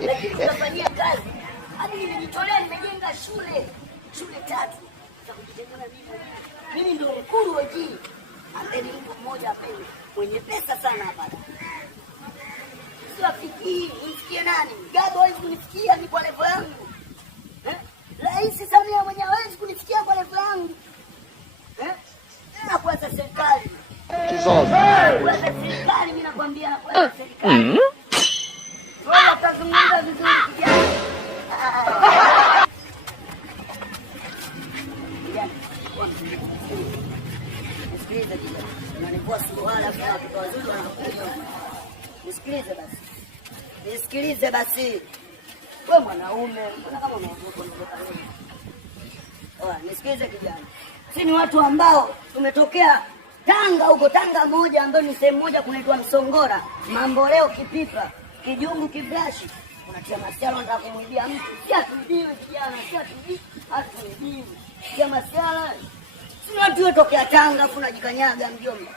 Lakini tunafanyia kazi. Hadi nimejitolea, nimejenga shule 3. Mimi ndio mkuu wa jiji. Ambeni mtu mmoja hapa mwenye pesa sana hapa. Siwafikii, nisikie nani? Gado hivi kunisikia ni kwa level yangu. Rais Samia mwenye hawezi kunisikia kwa level yangu. Na kwanza serikali. Kwa serikali mimi nakwambia, kwa serikali. Wewe utazungumza vizuri kijana. Nisikilize kijana. Unanivua suruali kwa watu wazuri wanakuja. Nisikilize basi. Nisikilize basi. Wewe mwanaume, mbona kama unaogopa kutoka leo? Nisikilize kijana. Sisi ni watu ambao tumetokea Tanga huko, Tanga moja ambayo ni sehemu moja kunaitwa Msongora, Mamboleo, Kipipa, Kijungu, Kibrashi. Unatia masiala unataka kumwibia mtu. Si atuibiwe kijana, si atuibiwe. Kia masiala. Si watu wetokea Tanga afu unajikanyaga mjomba.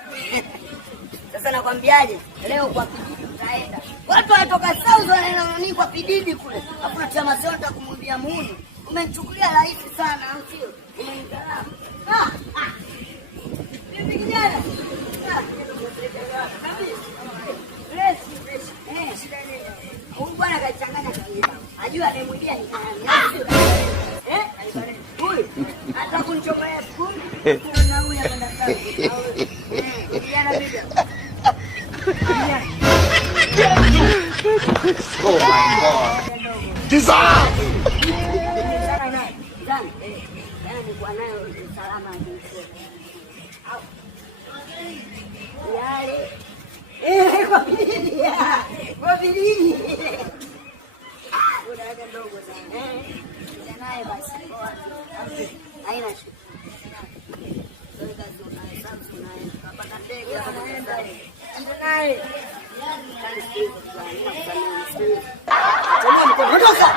Sasa nakwambiaje? Leo kwa Pididi utaenda. Watu watoka South wanaenda nani kwa Pididi kule. Afu unatia masiala unataka kumwibia Mungu. Umenichukulia rahisi sana, au sio? Umenidharau. Vipi kijana? Huyu bwana kaichanganya kabisa. Ajua anemwibia ni nani? Huyu hata kunichomea skuli. Na huyu anaenda sana. Kijana bibi. Oh my God. Dissolve. Yaani kwa nayo salama kabisa. Yale. Kwa Pididi. Kwa Pididi. Unaenda ndogo sana. Naye basi. Haina shida. Sasa kazi unayo Samsung naye. Kapata ndege anaenda. Enda naye. Yaani kazi hiyo kwa nini? Ondoka.